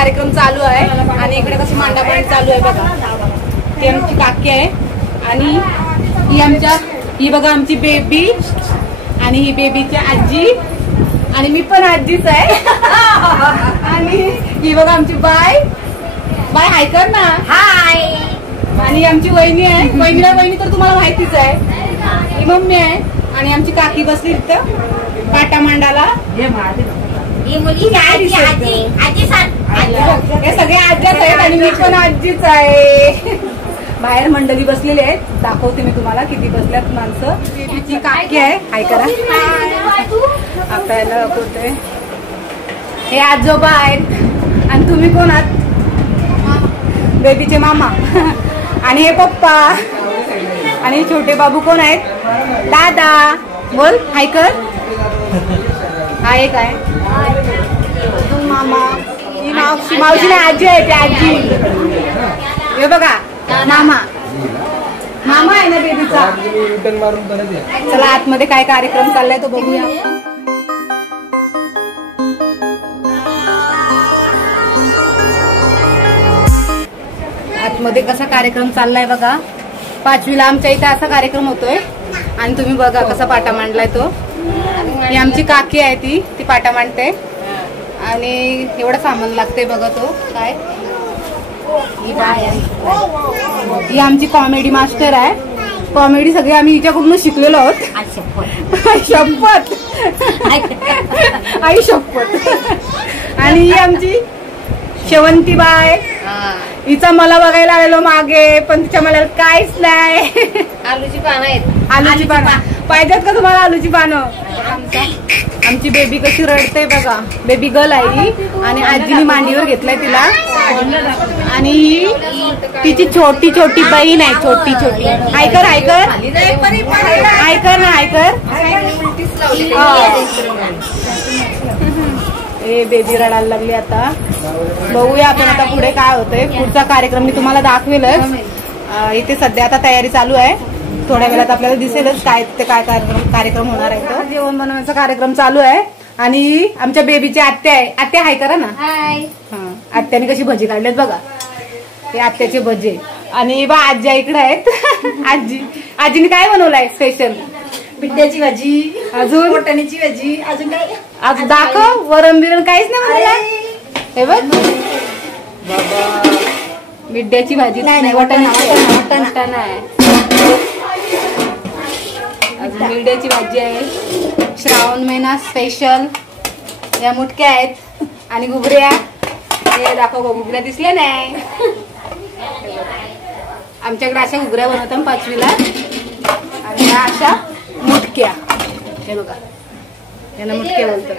कार्यक्रम चालू आहे आणि इकडे कसं मांडापाणी चालू आहे बघा. ती आमची काकी आहे आणि ही बघा आमची बेबी आणि ही बेबीची आजी आणि मी पण आजीच आहे. आणि ही बघा आमची बाय हाय कर ना. हाय. आणि आमची वहिनी आहे. वहिनी तर तुम्हाला माहितीच आहे. ही मम्मी आहे आणि आमची काकी बसली इथं काटा मांडाला. हे सगळे आज्याच आहेत आणि मी पण आजीच आहे. बाहेर मंडळी बसलेली आहेत. दाखवते मी तुम्हाला किती बसल्यात माणसं. ती काकी आहे. हाय करा. आपल्याला दाखवते. हे आजोबा आहेत आणि तुम्ही कोण आहात? बेबीचे मामा. आणि हे पप्पा आणि छोटे बाबू कोण आहेत? दादा. बोल हाय कर. हा एक आहे मामा. ही मावशी आजी आहे. ती आजी. हे बघा मामा आहे ना बेबीचा. चला आतमध्ये काय कार्यक्रम चाललाय तो बघूया. आतमध्ये कसा कार्यक्रम चाललाय बघा. 5वीला आमच्या इथे असा कार्यक्रम होतोय आणि तुम्ही बघा कसा पाटा मांडलाय तो. ही आमची काकी आहे. ती पाटा मांडते आणि एवढं सामान लागतंय बघा. तो काय ही आमची कॉमेडी मास्टर आहे. कॉमेडी सगळे आम्ही हिच्याकडून शिकलेलो आहोत. शपथ आई शपथ. आणि ही आमची शेवंती बाय. हिचा मला बघायला आलेलो मागे पण तिच्या मला काहीच नाही. आलूची पानं आहेत. आलूची पानं पाहिजेत का तुम्हाला? आलूची पानं. आमची बेबी कशी रडते बघा. बेबी गर्ल आहे आणि आजीनी मांडीवर घेतलाय तिला. आणि ही तिची छोटी बहीण आहे. छोटी ऐकर ना. ए बेबी रडायला लागली. आता बघूया आपण आता पुढे काय होतंय. पुढचा कार्यक्रम मी तुम्हाला दाखवेलच. इथे सध्या आता तयारी चालू आहे. थोड्या वेळात आपल्याला दिसेलच काय कार्यक्रम होणार आहे. तो जेवण बनवण्याचा कार्यक्रम चालू आहे आणि आमच्या बेबीची आत्या आहे. आत्या हाय करा ना. हाय. आत्याने कशी भजी काढलेत बघा. ते आत्याचे भजी. आणि बा आजी इकडे आहेत. आजीने काय बनवलंय स्पेशल? पिठ्याची भाजी, अजून वटाण्याची भाजी, अजून काय? आज दाखव. वरण बिरण काहीच नाही बनवलं. हे बघ मिड्याची भाजी नाही. वाटाणा आहे. अजून मिड्याची भाजी आहे. श्रावण महिना स्पेशल. या मुटक्या आहेत आणि घुगऱ्या. हे दाखव घुगऱ्या दिसल्या नाही. आमच्याकडे अशा घुगऱ्या बनवतात 5वीला आणि ह्या अशा मुटक्या. हे बघा यांना मुटक्या बोलतात.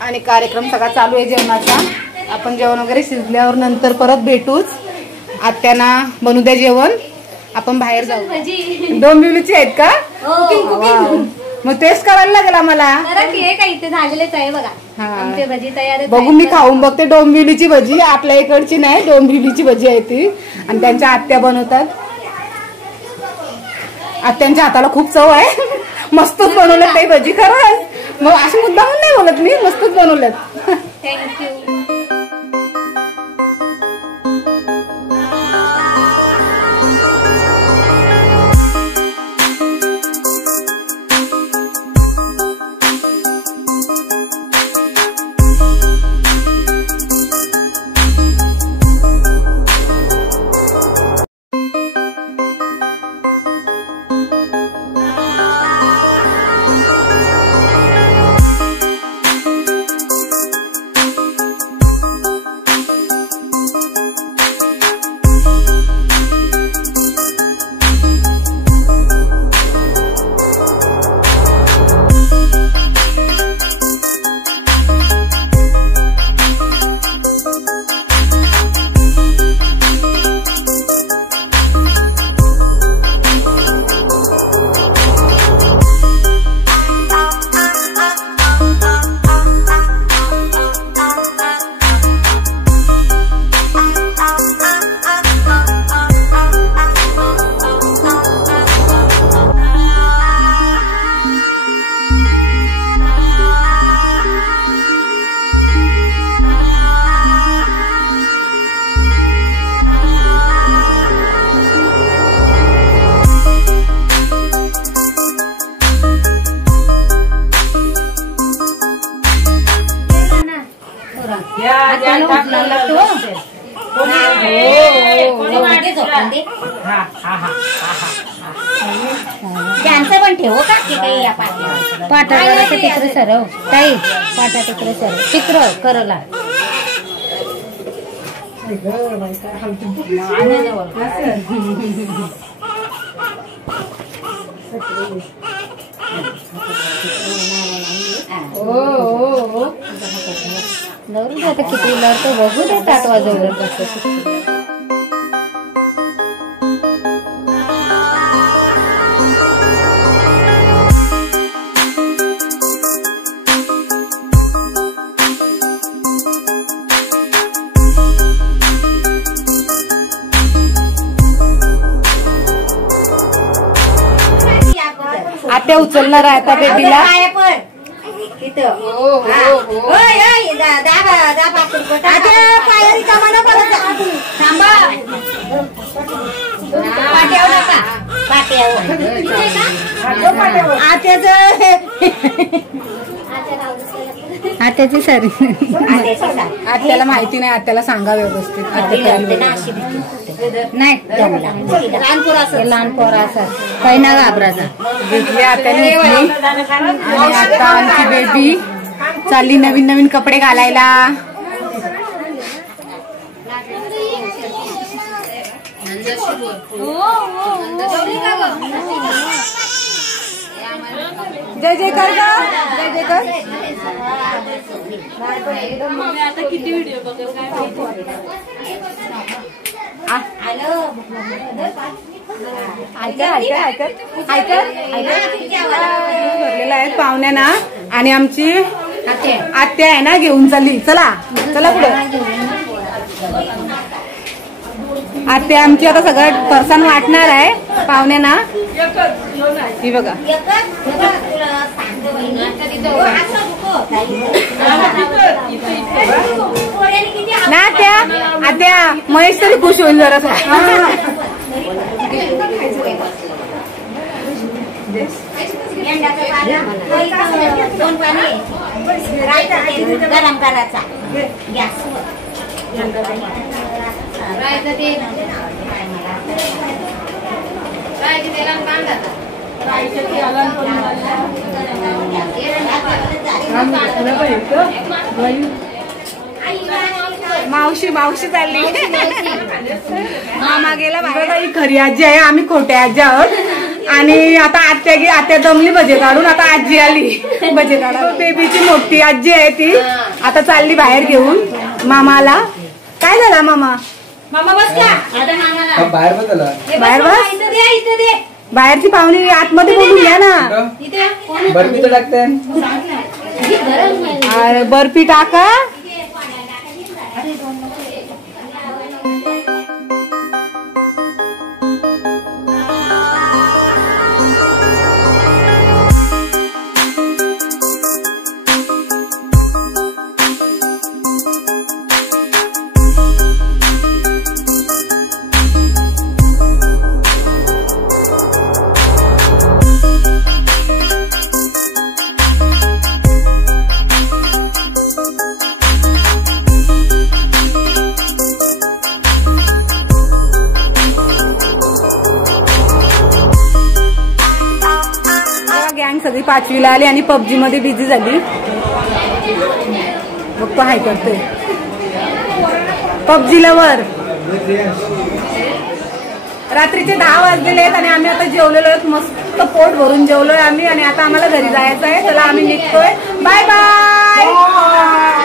आणि कार्यक्रम सगळा चालू आहे जेवणाचा. आपण जेवण वगैरे शिजल्यावर नंतर परत भेटूच. आत्यांना बनू द्या जेवण. आपण बाहेर जाऊ. डोंबिवलीची आहेत का? मग टेस्ट करायला लागेल आम्हाला. इथे झालेलेच आहे बघा. आमची भजी तयार. बघू मी खाऊन बघते. डोंबिवलीची भजी आपल्या इकडची नाही. डोंबिवलीची भजी आहे ती आणि त्यांच्या आत्या बनवतात. आत्यांच्या हाताला खूप चव आहे. मस्तच बनवल्यात काही भजी. खरंच मग अशी मुद्दामून नाही बोलत मी. मस्तच बनवल्यात. थँक्यू. त्यांचं पण ठेवू का की काही या पाटा तिकडे सरव ताई पाटा तिकडे सरव तिकडं करला आता किती लढतो बघू दे ताट वाजवलं कसं आत्या उचलणार आहे आता बेबीला आत्याची सरी आत्याला माहिती नाही आत्याला सांगा व्यवस्थित नाही लहान पोरा असं काही ना घाबराचा घेतली आत्याने आणि आता आमची बेबी चालली नवीन नवीन कपडे घालायला जय जयकार का जय जयकार आता किती व्हिडिओ बघेल काय भरलेला आहे पाहुण्यांना आणि आमची आत्या आहे ना घेऊन चालली चला चला पुढे आत्या आमची आता सगळं फरसाण वाटणार आहे पाहुण्यांना ही बघा ना त्या आत्या महेश तरी खुश होईल जरा गरम करायचा गॅस मावशी मावशी चालली मामा गेला बघा ही खरी आजी आहे आम्ही खोट्या आजी आहोत आणि आता आत्या दमली भजे काढून आता आजी आली भजे काढा बेबीची मोठी आजी आहे ती आता चालली बाहेर घेऊन मामाला काय झाला मामा मामा बसला बाहेर बसला बाहेर बस बाहेरची पाहुणी आतमध्ये बोलून घ्या ना बर्फी तर टाकते बर्फी टाका गँग सगळी 5वीला आली आणि पबजी मध्ये बिझी झाली मग हाय करते पबजी लवर रात्रीचे 10 वाजलेले आहेत आणि आम्ही आता जेवलेलो आहेत मस्त पोट भरून जेवलोय आम्ही आणि आता आम्हाला घरी जायचं आहे चला आम्ही निघतोय बाय बाय